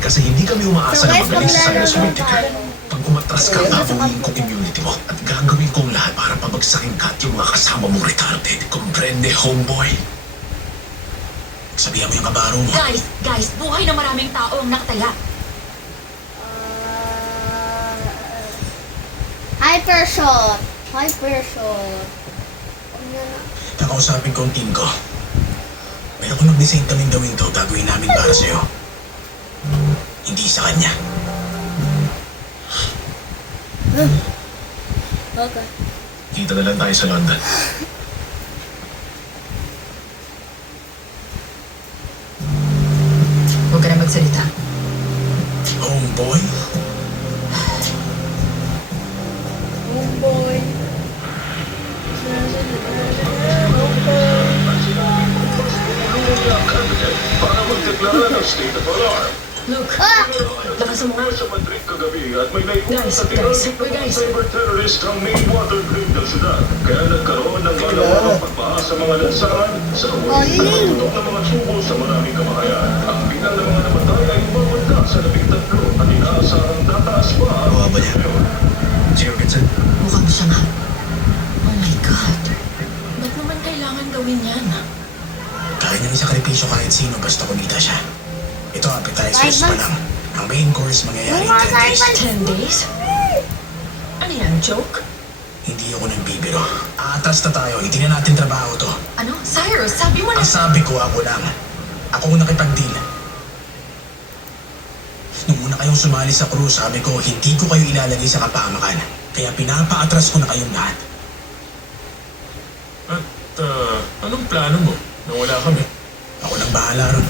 kasi hindi kami umaasa So na guys, magaling si Cyrus maglalaro Whittaker. tayo. Pag umatras ka, babawiin kong immunity mo at gagawin kong lahat para pabagsakin ka at yung mga kasama mong retarded. Comprende, homeboy? Sabihan mo yung kabaro mo. Guys, buhay na maraming tao ang nakataya. Hypershot. Hypershot. Huwag na na. Kakausapin ko ang team ko. Pero kung nag-design kaming gawin to, gagawin namin para sa'yo. Hindi sa kanya. Okay. Kita na lang tayo sa London. Huwag ka na magsalita. Homeboy? Homeboy. Para magdeklara ng state of alarm. Luke, Ah! lakas mo nga. Sa Madrid kagabi at may naiulat Guys, sa tinanggit ng guys. cyber-terrorist ang main water grid ng syudad. Kaya nagkaroon ng malawakang pagbaha sa mga lansangan sa huwag tutok ng mga subo sa maraming kamahayan. Ang bilang ng mga namatay ay umabot sa 13 at inaasahang tataas pa ang Bawa ba niya? Sir Vincent? Mukhang siya nga. Oh my God. Ba't naman kailangan gawin yan? Kaya niyang isakripisyo kahit sino basta kumita siya. Ito, appetizers pa lang. Ang main course mangyayari in 10 days. 10 days? Ano yan, joke? Hindi ako nagbibiro. Aatas na tayo, hindi na natin trabaho to. Ano? Cyrus, sabi mo na... Ang sabi ko, ako lang. Ako ang nakipag-deal. Nung una kayong sumali sa crew, sabi ko, hindi ko kayo ilalagay sa kapamakan. Kaya pinapaatras ko na kayong lahat. At anong plano mo na wala kami? Ako nang bahala ron.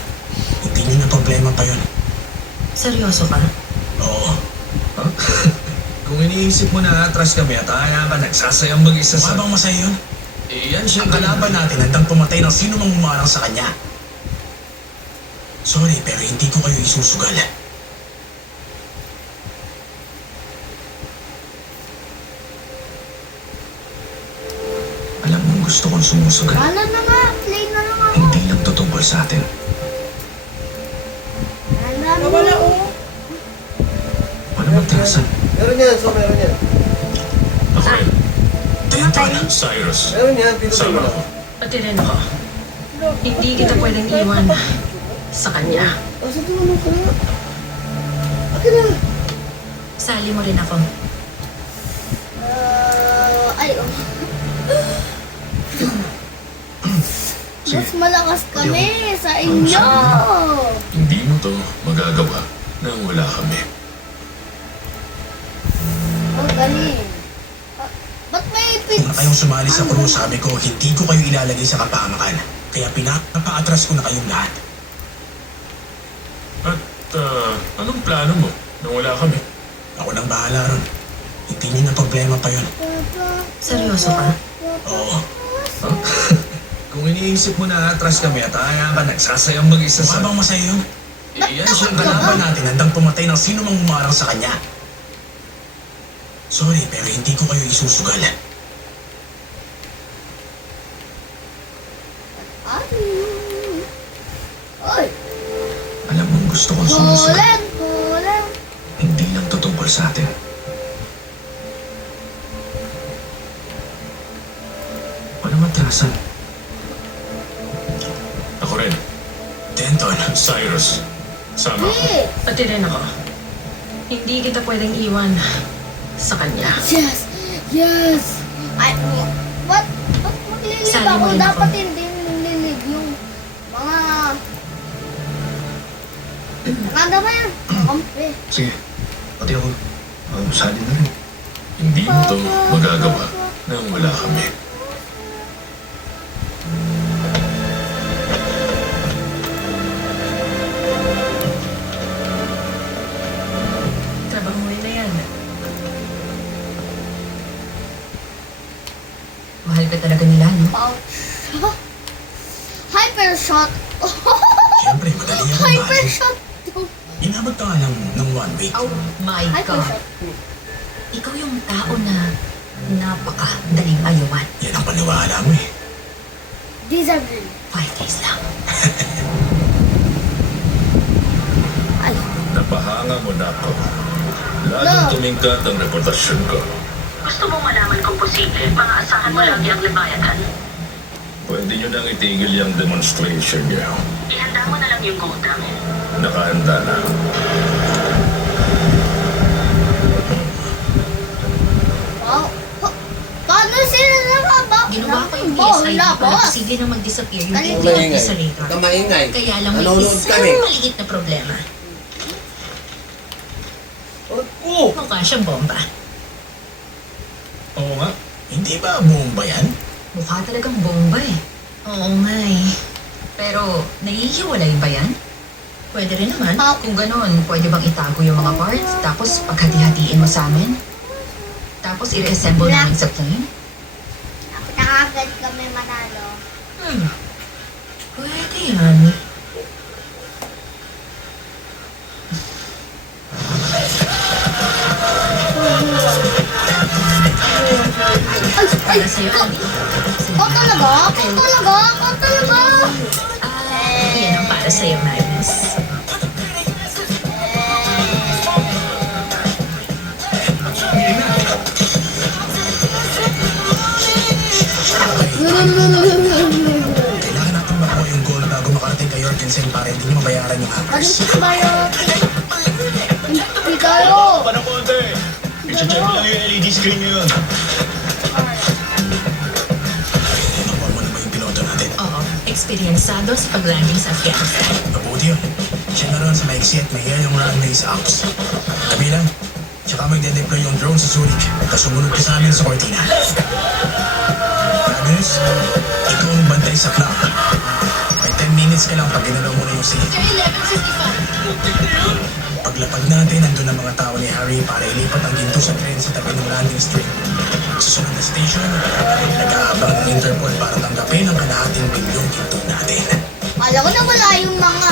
Hindi nyo na problema pa yun. Seryoso ka? Oo. Kung iniisip mo na atras kami at kaya ka nagsasayang mag-isa sa... Mabang masaya yun? Iyan Ang kalaban natin handang pumatay ng sino mang umarang sa kanya. Sorry, pero hindi ko kayo isusugal. Alam mo, gusto kong sumusugal. Wala na nga. Play na lang ako. Hindi lang to tungkol sa atin. Wala na. Wala oh. Wala magtrasan. Meron yan, so meron yan. Ako rin. Denton, Cyrus. Meron yan, dito sa Sama mga. ako. Pati rin ako. Hindi kita pwedeng iwan sa kanya. Asa tulungan ka na? Akin na. Sali mo rin ako. Ay, oh. Mas malakas kami sa inyo. Hindi mo to magagawa nang wala kami. Oh, galing. Ba't may Kung kayong sumali sa crew, sabi ko, hindi ko kayo ilalagay sa kapamakan. Kaya pinapaatras ko na kayong lahat. At anong plano mo nang wala kami? Ako nang bahala ron. Hindi nyo na problema pa yun. Seryoso ka? Oo. Kung iniisip mo na atras kami at kaya ka nagsasayang mag-isa sa... Mabang masaya yun? Iyan siya ang kalaban natin handang pumatay ng sino mang umarang sa kanya. Sorry, pero hindi ko kayo isusugal. Ay, Alam mo, gusto kong sumusugal. kulang. Hindi lang to tungkol sa atin. Wala matrasan. Ako rin. Denton, Cyrus. Sama ako. Hey, Pati rin ako. Hindi kita pwedeng iwan sa kanya. yes, yes. Ay, ba't maglilib Sali mo ako? rin ako. Dapat hindi nililib yung mga... Nakanda ba yan? Kampi. sige. Pati ako. Sali na rin. Hindi mo to magagawa nang wala kami. Trabaho rin na yan. Mahal ka talaga nila, no? Pouch. Hypershot. Siyempre, madali ako mahal. Hypershot. Inabot ka nga ng 1 week. Oh my God. Hypershot. Ikaw yung tao na napaka-daling ayawan. Yan ang paniwala mo eh. Disagree. 5 days lang. Ay, Nap Hanga mo na ako. Lalong tumingkat ang reputasyon ko. Gusto mo malaman kung posible, maaasahan mo lang yung Leviathan. Pwede nyo nang itigil yung demonstration niyo. Ihanda mo na lang yung gudang. Nakahanda na. Wow. Paano sila nakaba? Ginawa ko yung Bola, PSI para boss. posible na mag-disappear yung Dali. TV sa radar. Kamaingay. Kaya lang may Nanonood isang kami. maliit na problema. Oh! Mukha siyang bomba. Oo nga. Hindi ba bomba yan? Mukha talagang bomba eh. Oo nga eh. Pero, naihiwalay ba yan? Pwede rin naman. Kung ganon, pwede bang itago yung mga parts, tapos paghati-hatiin mo sa amin? Tapos i-reassemble namin sa plane? Nakagad kami manalo. Pwede yan. Para sa'yo, Ali. Ako talaga? Ako talaga? Ako talaga? Yan ang para sa'yo, Magnus. Kailangan natin makuha yung goal bago makarating kay Jorgensen para hindi mabayaran yung Ano hackers. si Bayo? Hindi tayo. Paano po, ate? I-check ko lang yung LED screen niyo. Nakuha mo na ba yung piloto natin? Oo, eksperyensado sa paglanding sa Afghanistan. Mabuti yun. Siya na rin sa maiksi at mahiya yung runway sa Alps. Kami lang. Tsaka magde-deploy yung drone sa Zurich. Kasumunod ka sa amin sa Cortina. Magnus, ikaw ang bantay sa clock. May 10 minutes ka lang pag ginalaw mo na yung scene. 11:55. Paglapag natin, nandun ang mga tao ni Harry para ilipat ang ginto sa tren sa tabi ng landing strip. Susunod na station, nag-aabang ng Interpol para tanggapin ang kalahating bilyong ginto natin. Alam ko na wala yung mga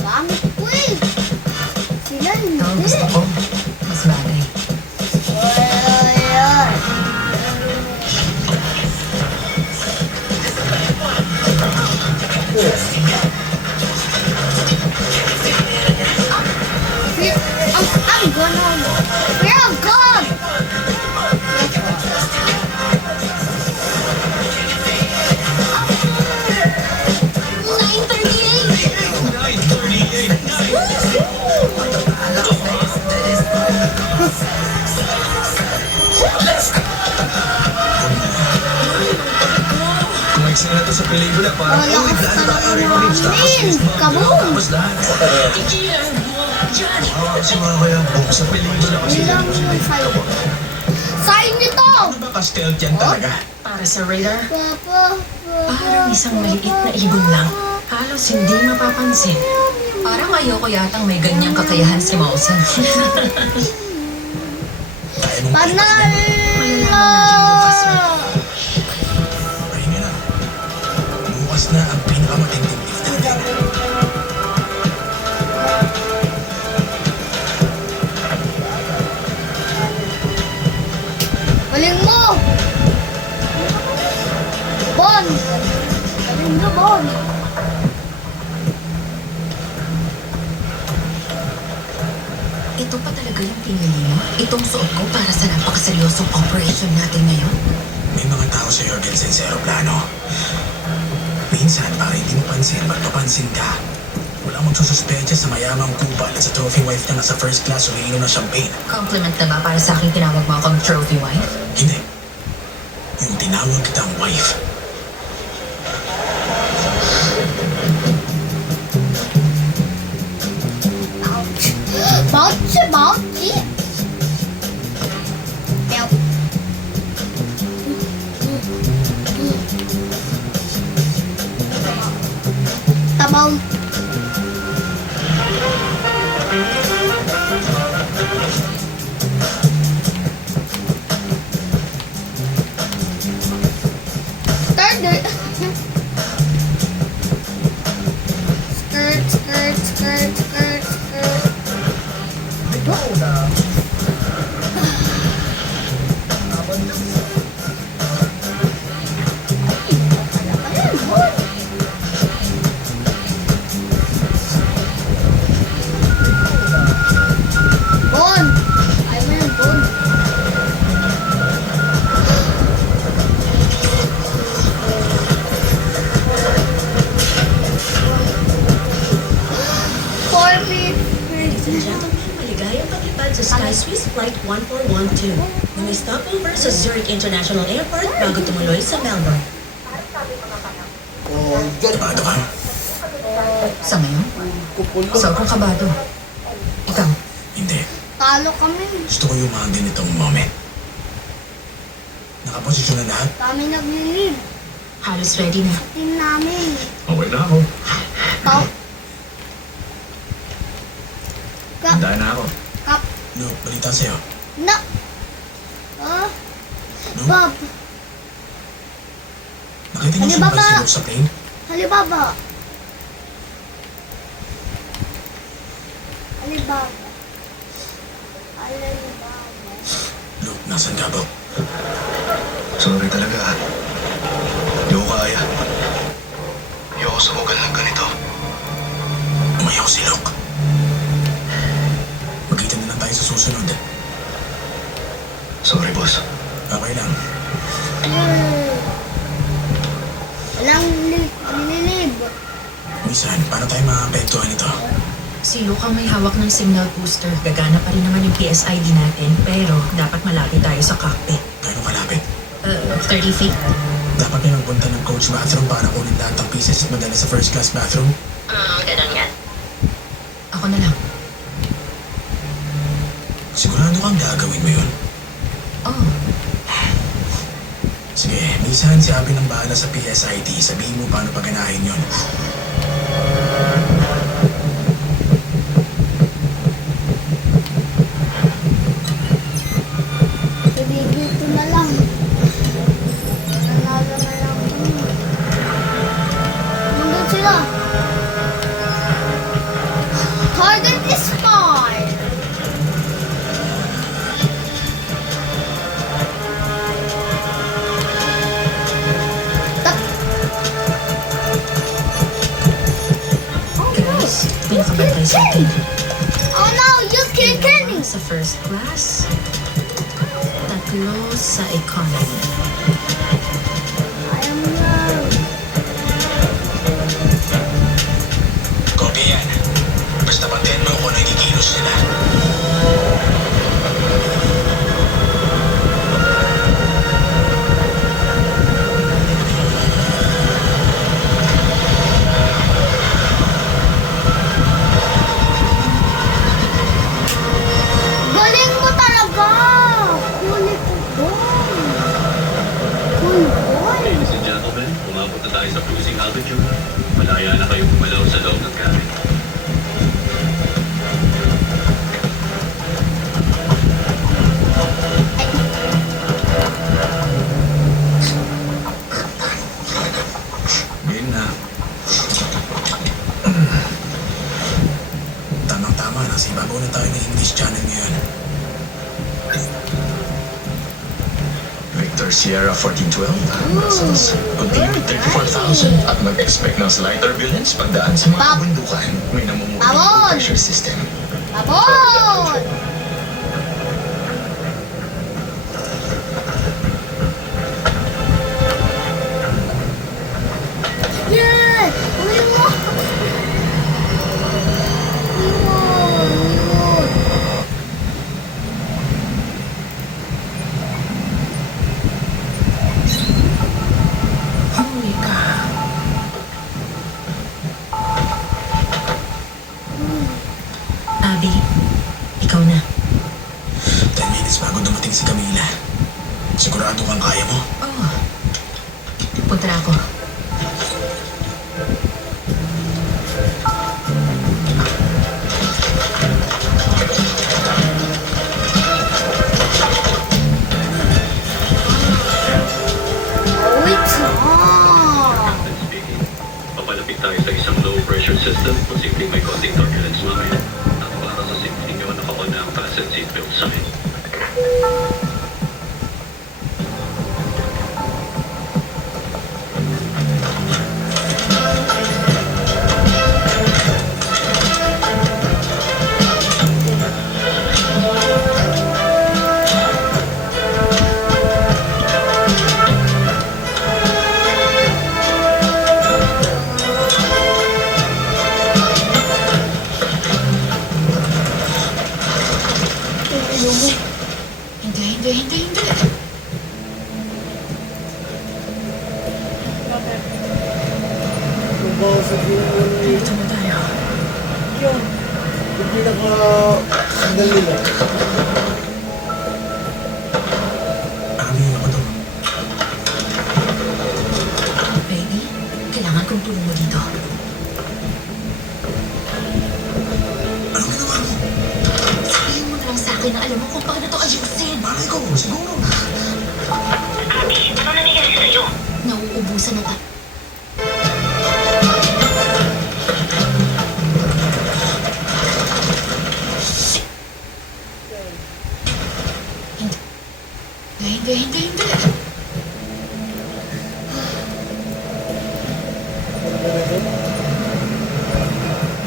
gamit ko eh. Sila Ito ang hindi. gusto ko. Mas bagay. Ayan. Ang ganon. Pero God! Kung eksena to sa pelikula, parang, Wala ka plan sa tayo, Rinonix, tapos namin. Miss Mom, Kaboom! tapos lahat. Kasi mga kaya book sa pelikula kasi Ilang ganun sila. sa'yo. Sign nito! Ano ba ka-stealth yan talaga? Para sa radar, Papa, parang isang maliit na ibon lang. Halos hindi mapapansin. Parang ayoko yatang may ganyang kakayahan si Mausen. Kaya mong Panalo! pahinga na. Bukas na ang pinakamatinding lift natin. Galing mo! Bon! Galing mo, Bon! Ito pa talaga yung pinili mo? Itong suot ko para sa napakaseryosong operation natin ngayon? May mga tao sa Jorgensen sa aeroplano. Minsan, para hindi mo pansin, magpapansin ka. Walang magsususpecha sa mayamang kupal at sa trophy wife na nasa first class umiinom ng champagne. Compliment na ba para sa aking tinawag mo akong trophy wife? Hindi. Yung tinawag kitang wife. Ouch! Bouncy, bouncy! Meow. Tabaw. Third. Skirt, skirt, skirt, skirt, skirt. Ayan, boy. Ladies and gentlemen, maligayang paglipad sa Sky Swiss Flight 1412 na may stopover sa Zurich International Airport bago tumuloy sa Melbourne. Oh, dyan. Kabado ka? Sa ngayon, Kupul na. sobrang kabado. Ikaw, Hindi. Talo kami. Gusto ko yung mga ganitong moment. Nakaposisyon na lahat? Kami nag-leave. halos ready na. Team namin. Okay na ako. Kap. Kap. Handa na ako. Kap. Luke, balita sa'yo. Na. Ah. Luke, Bob. nakita niyo Ano si ba Bal si ba? Luke sa plane? Alibaba. Alibaba. Alibaba. Luke, nasan ka ba? Sorry talaga. Hindi ko kaya. Ayoko sumugal ng ganito. Umayaw si Luke. Magkita na lang tayo sa susunod. Sorry, boss. Okay lang. Walang nililib. Minsan, paano tayo makapektuhan ito? Si Luke ang may hawak ng signal booster. Gagana pa rin naman yung PSID natin, pero dapat malapit tayo sa cockpit. Gano'ng kalapit? 30 feet. Dapat may magpunta ng coach bathroom para kunin lahat ng pieces at madala sa first class bathroom. Ganun nga. Ako na lang. Sigurado kang gagawin mo yun. Oh, Sige, minsan si Abby nang bahala sa PSID. Sabihin mo paano paganahin yun. Dito na lang. Nanalo na lang kami. Nandun sila. Target is fine. guys, pinakabantay sa atin. Oh no, you kicking! Sa first class, tatlo sa economy. I am low. Copy yan. Basta pantayan mo kung nagigilos sila. Galing mo talaga! Kulit ko doon. Cool boy. Ladies and gentlemen, umabot na tayo sa cruising altitude. Malaya na kayong gumalaw sa loob ng cabin. Game na. Tamang-tama, nasa ibabaw na tayo ng English channel ngayon. Victor Sierra 1412, Brussels. Continue with 34,000 at mag-expect ng slight turbulence pagdaan sa mga Pap. bundukan. May namumuling Pabon! pressure system. Babon! Yeah! Uwi mo! Iwan! Holy cow. Abby, ikaw na. 10 minutes bago dumating si Camila. Sigurado kang kaya mo? Oh, punta na ako. Oh, it's on! Captain speaking. Papalapit tayo sa isang low pressure system. Posibleng may konting turbulence mamaya. At para sa safety nyo, nakapon na ang fasten seatbelt sign. ayaw mo. Hindi. Nabasag yung Dito na tayo. yun. Yung pinaka-signal nila. Ami, ano ba to? Baby, kailangan kong tulong mo dito. Anong ginawa mo? Sabihin mo na lang sa akin na alam mo kung paano to ayusin. Malay ko, siguro. Abby, ano nangyayari sa'yo? Nauubusan na tayo. Hindi.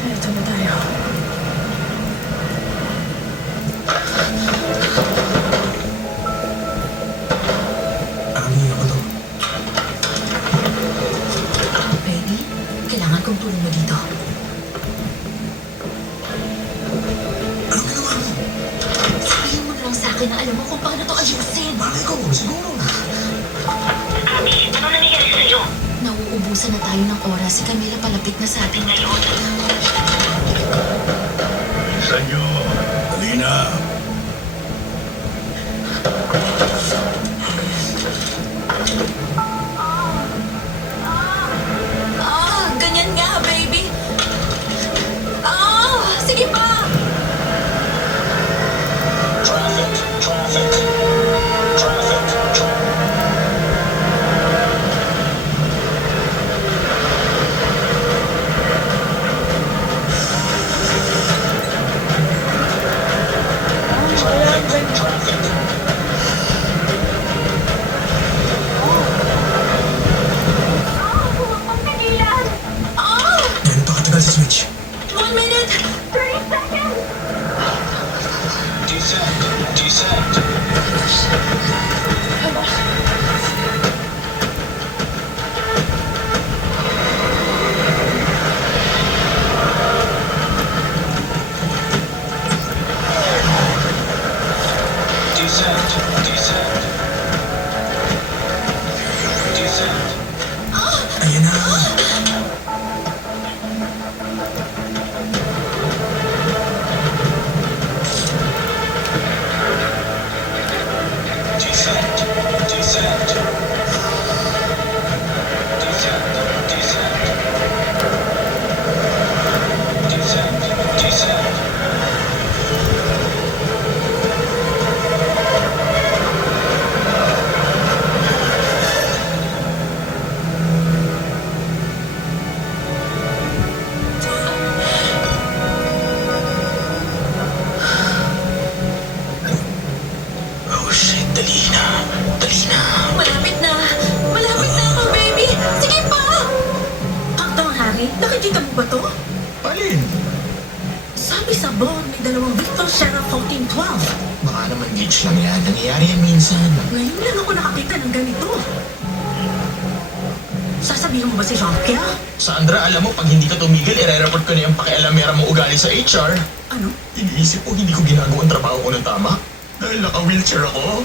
Dito na tayo. Ami, ano ba to? Baby, kailangan kong tulong mo dito. Anong ginawa mo? Sabihin mo na lang sa akin na alam mo kung paano to ayusin. Malay ko, siguro. Abby, ano nangyayari sa'yo? Nauubusan na tayo ng oras. Si Camila palapit na sa atin ngayon. Sanyo, Alina. Ganyan nga, baby. Sige pa. Gano'n pa katagal sa switch? 1 minute. Descent. Ayan na. Oh shit, dali na. Malapit na ako, baby. Sige pa. Akto, Harry, nakikita mo ba to? Alin? Sabi sa board, may dalawang Victor Sheriff 1412. Baka naman glitch lang yan. Nangyayari yan minsan. Ngayon lang ako nakakita ng ganito. Sasabihin mo ba si Jean-Pierre? Sandra, alam mo, pag hindi ka tumigil, ire-report ko na yung pakialamera mo ugali sa HR. Ano? Iniisip ko hindi ko ginagawa ang trabaho ko ng tama. Dahil naka-wheelchair ako.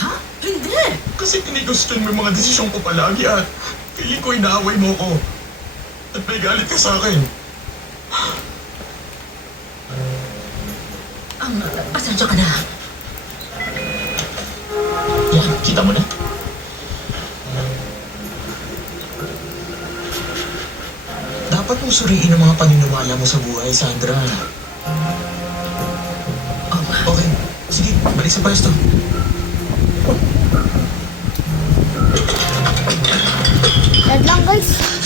Ha? Hindi! Kasi tinigustuhan mo yung mga desisyon ko palagi at feeling ko inaaway mo ko. At may galit ka sa akin. Pasensya ka na. Yan, kita mo na. Dapat mong suriin ang mga paniniwala mo sa buhay, Sandra. Okay, sige, balik sa pwesto. Dead lang guys.